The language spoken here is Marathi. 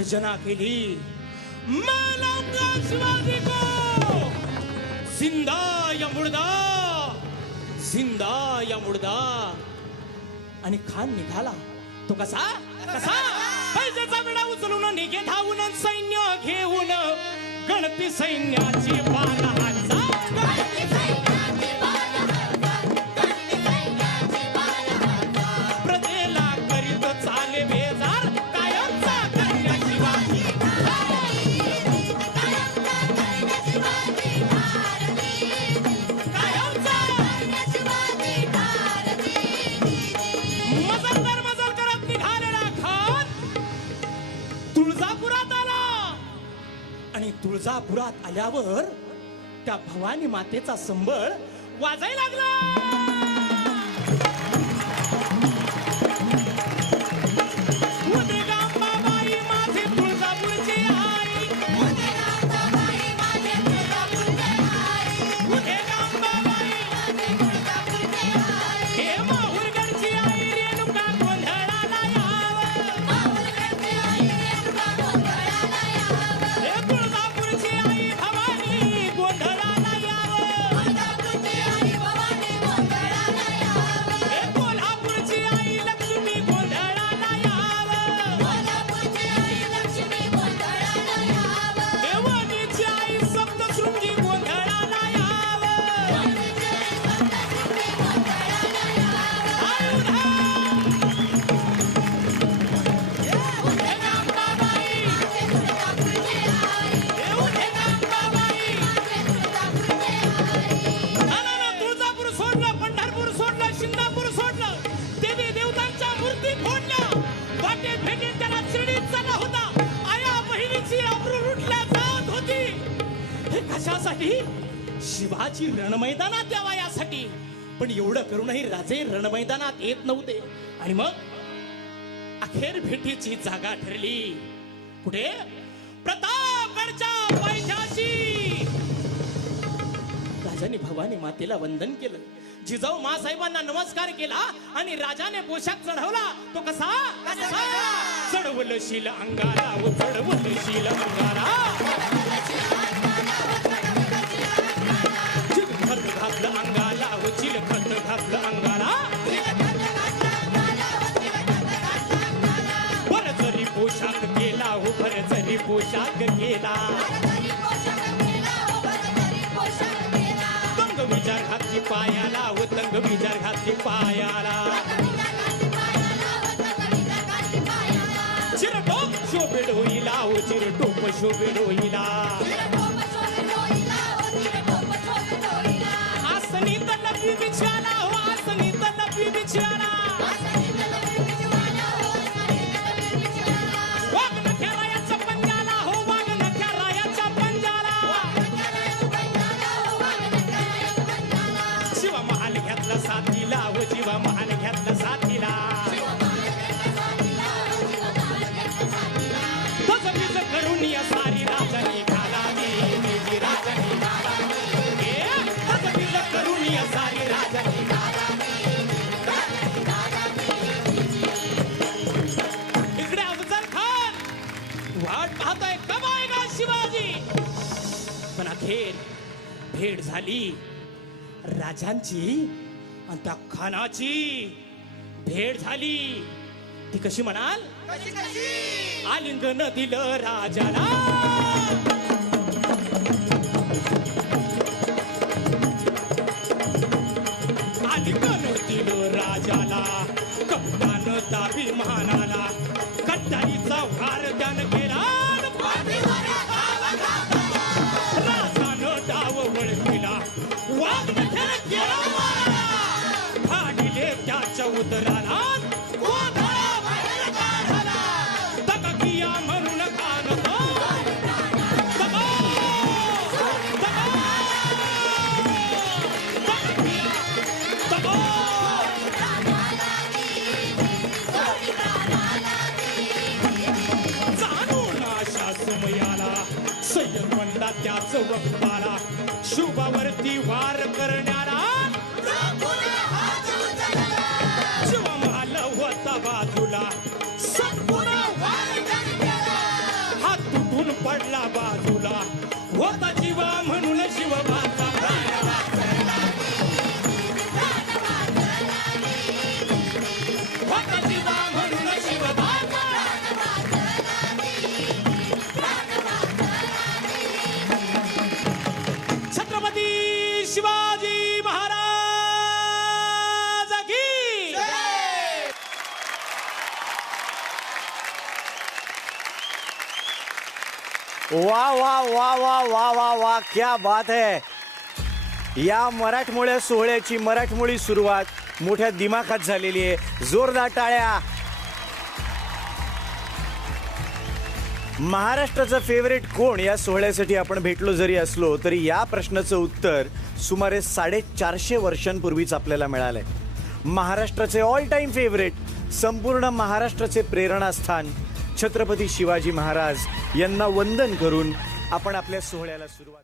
गर्जना केली, मैं लाऊंगा शिवाजी को जिंदा या मुर्दा, जिंदा या मुर्दा. आणि खान निघाला. तो कसा कसा पैशाचा विडा उचलून निघे धावून सैन्य घेऊन गणती सैन्याची 12,000. प्रजेला करीत चाले बेजार कायमचा कन्या शिवाजी. मजल करत निघालेला खान तुळजापुरात आला. आणि तुळजापुरात आल्यावर त्या भवानी मातेचा संबळ वाजायला लागला. शिवाजी रणमैदानात यावा यासाठी. पण एवढं करूनही राजे रणमैदानात येत नव्हते. आणि मग अखेर भेटीची जागा ठरली कुठे? प्रतापगडच्या पायथ्याशी. राजाने भवानी मातेला वंदन केलं, जिजाऊ मासाहेबांना नमस्कार केला आणि राजाने पोशाख चढवला. तो कसा चढवलशील अंगारा, चढवलशील अंगारा. घातलं अंगाला, चिलखत घातलं अंगाला. भरजरी पोशाख केला, हो भरजरी पोशाख केला. तंग विचार घातली पायाला, हो तंग विचार घातली पायाला. चिरटोप शोभे डोईला, हो चिरटोप शोभे डोईला. बिछाला हो आसनी तलपी बिछाला. वाघ नख्या रायाच्या पंजाला, हो वाघ नख्या रायाच्या पंजाला. शिवा महाल घेतला साथीला, हो जीवा महाल घेतला साथीला. तस बीज करून या सारी राजनी घालावी, राजनी घालावी. तस बीज करून या सारी इकडे अफजल खान वाट पाहतोय कब आएगा शिवाजी. पण अखेर भेट झाली राजांची आणि त्या खानाची भेट झाली. ती कशी म्हणाल? आलिंगन दिलं राजाला, आलिंगन दिलं राजाला. कप्तान ताभिमानाला कट्टारीचा वार त्यान केला. राजानं डाव वळविला, वाघ नख्याला केला मारा. फाडिले त्याच्या उदराला, तकिया म्हणून कानतो. संयमंडा त्याच वक्ताला, शुभावरती वार करण्याला. शिवमहा वा वा वा वा वा वा वा, क्या बात है. या मराठमोळ्या सोहळ्याची मराठमोळी सुरुवात मोठ्या दिमाखात झालेली आहे. जोरदार टाळ्या. महाराष्ट्राचा फेवरेट कोण या सोहळ्यासाठी आपण भेटलो जरी असलो तरी या प्रश्नाचं उत्तर सुमारे 450 वर्षांपूर्वीच आपल्याला मिळालंय. महाराष्ट्राचे ऑल टाइम फेवरेट, संपूर्ण महाराष्ट्राचे प्रेरणास्थान छत्रपती शिवाजी महाराज यांना वंदन करून आपण आपल्या सोहळ्याला सुरुवात